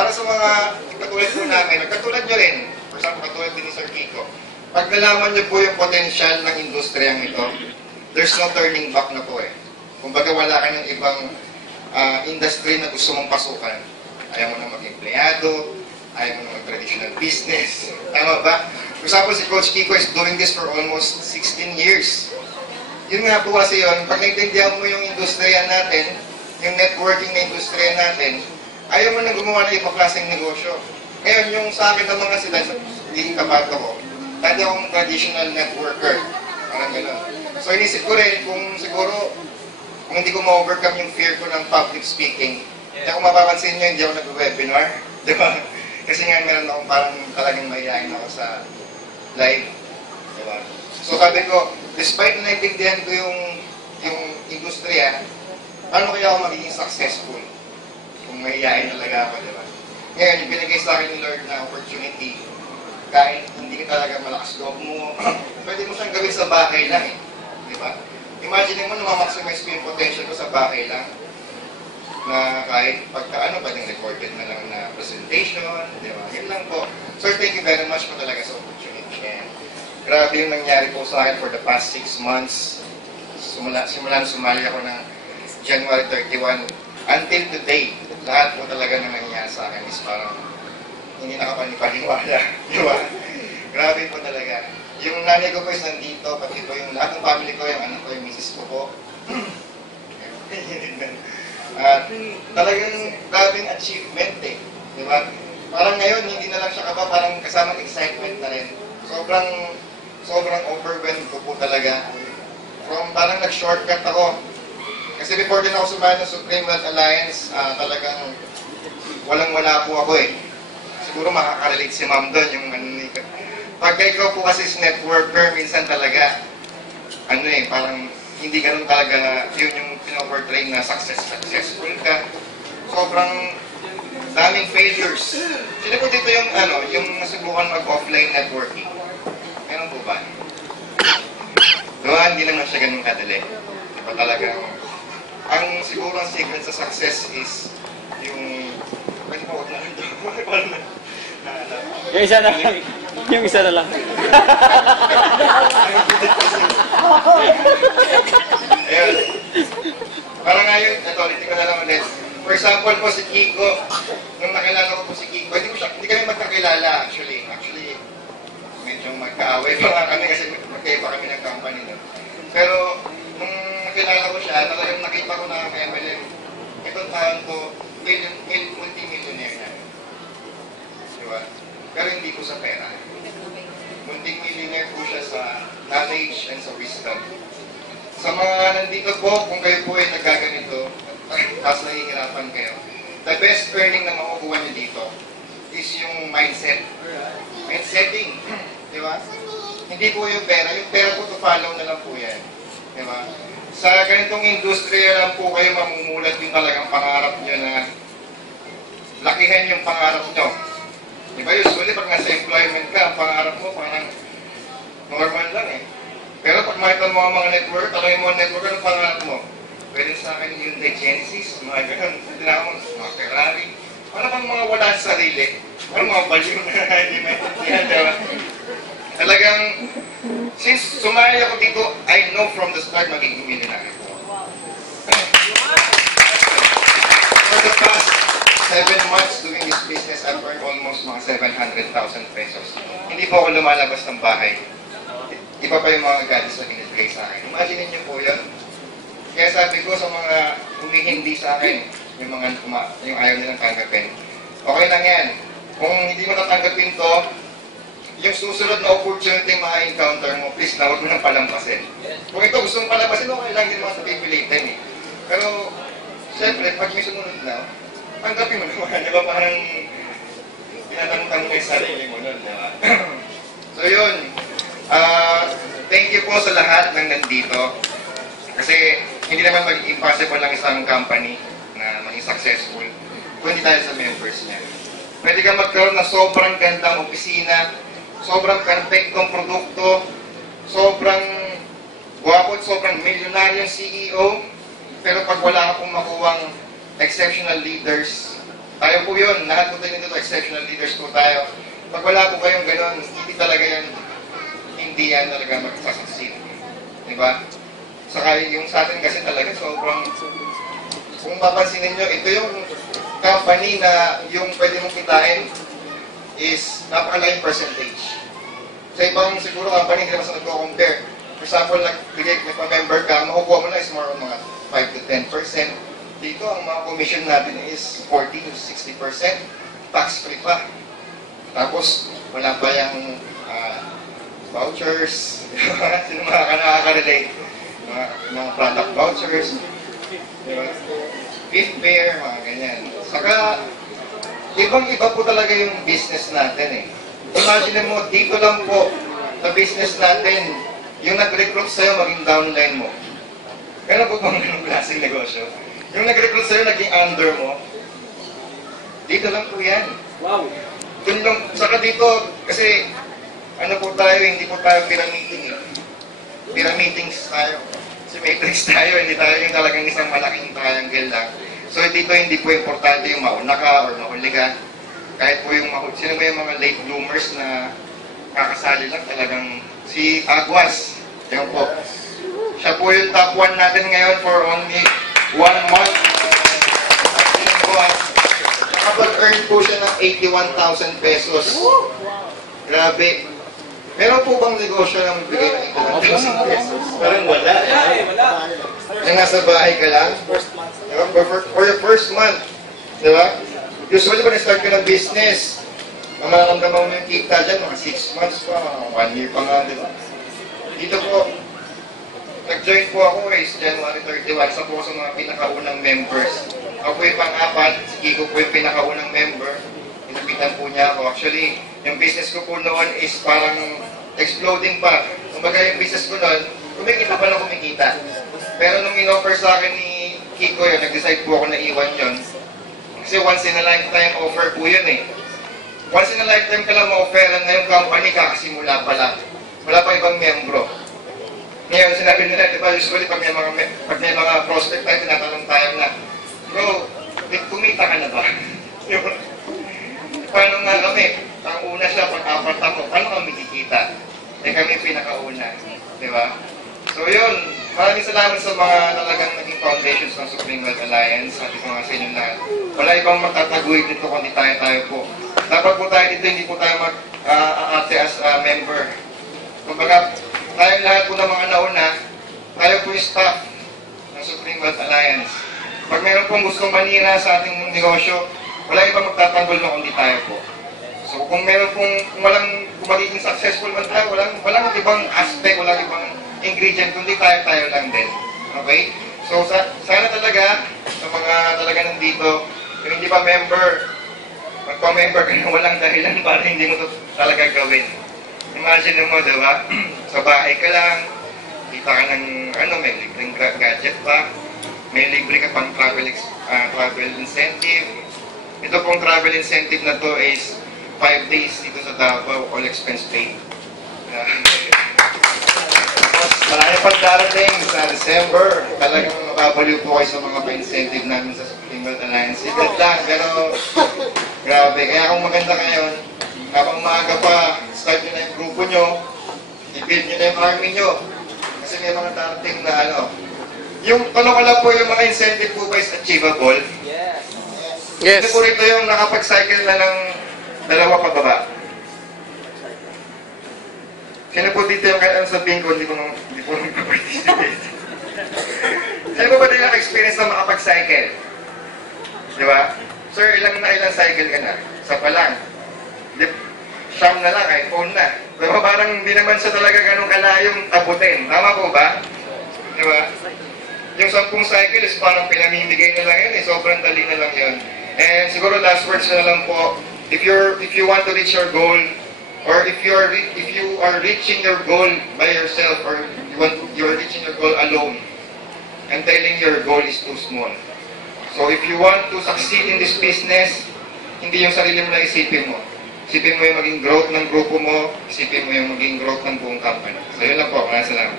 Para sa mga katulad po namin, katulad nyo rin, for example, katulad din ni Sir Kiko, pag nalaman nyo po yung potential ng industriyang ito, there's no turning back na po eh. Kumbaga wala ka ng ibang industry na gusto mong pasukan. Ayaw mo na mag-empleyado, ayaw mo na mag-traditional business. Tama ba? For example, si Coach Kiko is doing this for almost 16 years. Yun nga po kasi yun, pag naintindihan mo yung industriya natin, yung networking na industriya natin, ayaw mo na gumawa ng ibang klaseng negosyo. Ngayon, yung sa akin ng mga sila, hindi kabato ko, dati akong traditional networker. Parang gano'n. So, inisip ko rin kung siguro, kung hindi ko ma-overcome yung fear ko ng public speaking, hindi ako mapapansin nyo, hindi ako nag-webinar. Di ba? Kasi nga meron akong parang talagang mahihayin ako sa live. Di ba? So, sabi ko, despite na naintindihan ko yung industriya, paano kaya ako magiging successful? Kung mahihayin talaga ako, di ba? Ngayon, yung binigay sa akin ni Lord na opportunity, kahit hindi ka talaga malakas loob mo, pwede mo siyang gawin sa bahay lang eh. Di ba? Imagine mo na ma-maximize ko yung potential ko sa bahay lang, na kahit pagka pwedeng recorded na lang na presentation, di ba? Yun lang po. Sir, thank you very much po talaga sa opportunity. And grabe yung nangyari po sa akin for the past 6 months. Simulan sumali ako ng January 31 until today. Lahat po talaga na nangyari sa akin is parang hindi nakapaniwala. Di ba? Grabe po talaga. Yung nanay ko po is nandito, pati po yung lahat ng family ko, yung anak ko, yung misis ko po. At talagang grabing achievement eh. Di ba? Parang ngayon, hindi na lang siya kaba, parang kasamang excitement na rin. Sobrang overwhelmed ko po talaga. From parang nag-shortcut ako. Kasi before din ako sumali ng Supreme Wealth Alliance, talagang walang-wala po ako eh. Siguro makaka-relate si ma'am doon, yung pagka ikaw po kasi is networker, minsan talaga, parang hindi ganun talaga yun yung pinoportray na successful ka. Sobrang daming failures. Sino po dito yung nasubukan mag-offline networking? Meron po ba? Diba, hindi naman siya ganun kadali. Diba talagang, ang siguro ang secret sa success is yung, pwede pa huwag na lang doon. Yung isa na lang. Yung isa na lang. Ayun. Parang ngayon, ulitin ko na lang ulit. For example po si Kiko, nung nakilala ko po si Kiko, hindi kami magkakilala actually. Actually, medyo magkaaway pa nga kami kasi magkaiba kami ng company. No? Pero, nung nakilala ko siya, talagang nakita ko na kay MLM. Itong taon ko, multi-millionaire na. Diba? Pero hindi ko sa pera. Multi-millionaire po siya sa knowledge and sa wisdom. Sa mga nandito po, kung kayo po ay nagaganito, tapos nahihirapan kayo, the best earning na makukuha niyo dito is yung mindset. Mindsetting. Di ba? Hindi po yung pera. Yung pera po to follow na lang po yan. Di ba? Sa ganitong industriya lang po kayo mamumulat yung talagang pangarap nyo na lakihan yung pangarap nyo. Di ba? Usually, pag nasa employment ka, ang pangarap mo parang normal lang eh. Pero pag makita mo ang mga network, talagang mga network, anong pangarap mo? Pwede sa akin yung Genesis, mga ganun. Tinawag mo, mga Ferrari. Ano bang mga wala sa sarili? Ano mga baliw na hindi maintindihan, diba? Talagang, since sumali ako dito, I know from the start magiging millionaire ko. For the past 7 months doing this business, I've earned almost mga 700,000 pesos. Hindi po ako lumalabas ng bahay. Iba pa yung mga gadgets na binibigay sa akin. Imagine niyo po yun. Kaya sabi ko sa mga humihindi sa akin, yung ayaw nilang tanggapin, okay lang yan. Kung hindi mo natanggapin to, yung susunod na opportunity ma-encounter mo, please na huwag mo nang palampasin. Kung ito gusto mong palampasin, okay lang din mga sa pipilitin eh. Pero, syempre, pag may sumunod na, tanggapin mo naman, di ba? Parang tinatanong mo yung sarili mo nun, di ba? So yun, thank you po sa lahat ng nandito. Kasi hindi naman magiging possible ng isang company na maging successful kung hindi tayo sa members niya. Pwede ka magkaroon ng sobrang gandang opisina, sobrang perfectong produkto, sobrang gwapo at sobrang milyonaryong CEO, pero pag wala ka pong makuwang exceptional leaders, Tayo po yun, lahat po tayo nito, exceptional leaders po tayo. Pag wala po kayong gano'n, hindi yan talaga magsasucceed. Diba? Saka yung sa atin kasi talaga sobrang, kung mapansinin nyo, ito yung company na yung pwede mong kitain is napakalaking percentage. Sa ibang siguro company, hindi naman sa nagko-compare. For example, nagpa-member ka, makukuha mo na is more on mga 5 to 10%. Dito, ang mga commission natin is 40 to 60%. Tax-free pa. Tapos, wala pa yung vouchers. Sino nakaka-relate? Mga product vouchers. Diba? Gift fair, mga ganyan. Saka, ibang-iba po talaga yung business natin eh. Imagine mo, dito lang po, sa business natin, yung nag-recruit sa'yo, maging downline mo. Kaya po bang ganong klaseng negosyo? Yung nag-recruit sa'yo, naging under mo, dito lang po yan. Wow! Dun lang, saka dito, kasi, ano po tayo, hindi po tayo pyramiding eh. Pyramidings tayo. Symmetrics tayo, hindi tayo yung talagang isang malaking triangle lang. So dito hindi po importante yung mauna ka or mahuli ka. Kahit po yung mahuli, sino ba yung mga late bloomers na kakasali lang talagang si Aguas. Yan po. Siya po yung top 1 natin ngayon for only 1 month. At yun po, nakapag-earn po siya ng 81,000 pesos. Grabe. Meron po bang negosyo na magbigay ng 81,000 pesos? Parang wala. Yung nasa bahay ka lang? For your first month. Di ba? Usually, pag na-start ka ng business, ang makakamdaman mo yung kita dyan, mga 6 months pa, 1 year pa nga, di ba? Dito po, nag-join po ako is January 31, isa po sa mga pinakaunang members. Ako po yung pang-apat, si Kiko po yung pinakaunang member. Inapitan po niya ako. Actually, yung business ko po noon is parang exploding pa. Kumbaga yung business ko noon, kumikita pa lang kumikita. Pero nung in-offer sa akin ni Kiko yun, nag-decide po ako na iwan yun. Kasi once in a lifetime offer po yun eh. Once in a lifetime ka lang ma-offeran na yung company, kakasimula pa lang. Wala pa ibang membro. Ngayon, sinabi nila, di ba, usually pag may mga prospect tayo, tinatanong tayo na, bro, kumita ka na ba? Paano nga kami? Ang una siya, pag-apat ako, paano kami kikita? Eh kami pinakauna. Di ba? So yun, maraming salamat sa mga talagang naging foundations ng Supreme Wealth Alliance. Sabi ko nga sa inyo lahat. Wala ibang magtataguig dito kundi tayo po. Dapat po tayo dito, hindi po tayo mag-aate as a member. Kumbaga, tayo lahat po ng mga nauna, tayo po yung staff ng Supreme Wealth Alliance. Pag mayroon pong gustong manira sa ating negosyo, wala ibang magtatanggol na kundi tayo po. So kung meron pong, kung magiging successful man tayo, walang ibang aspect, walang ibang ingredient, kundi tayo lang din. Okay? So sana talaga, sa mga talaga nandito, yung hindi pa member, magpa-member ka na walang dahilan para hindi mo ito talaga gawin. Imagine mo, diba? Sa bahay ka lang, kita ka ng, may libreng gadget pa, may libre ka pang travel incentive. Ito pong travel incentive na to is 5 days dito sa Davao, all expense paid. Marami pang darating sa December. Talagang mababaliw po kayo sa mga pa-incentive namin sa Supreme Wealth Alliance. Sigat lang, pero grabe. Kaya kung maganda ngayon, habang maaga pa, start nyo na yung grupo nyo, i-build nyo na yung army nyo. Kasi may mga darating na Yung tanong ko lang po, yung mga incentive po ba is achievable? Yes. Yes. Ito po rito yung nakapag-cycle na ng 2 pababa. Sino po dito yung kahit sabihin ko, hindi po nag-participate. Sino po ba dito yung experience na makapag-cycle? Di ba? Sir, ilang cycle ka na? Isa pa lang. Siyam na lang, iPhone na. Pero parang hindi naman siya talaga ganun kalayong abutin. Tama po ba? Di ba? Yung 10 cycle is parang pinamimigay na lang yun eh. Sobrang dali na lang yun. And siguro last words na lang po, if you want to reach your goal, or if you are reaching your goal by yourself, or you are reaching your goal alone, I'm telling your goal is too small. So if you want to succeed in this business, hindi yung sarili mo na isipin mo. Isipin mo yung maging growth ng grupo mo, isipin mo yung maging growth ng buong company. So yun lang po, maraming salamat.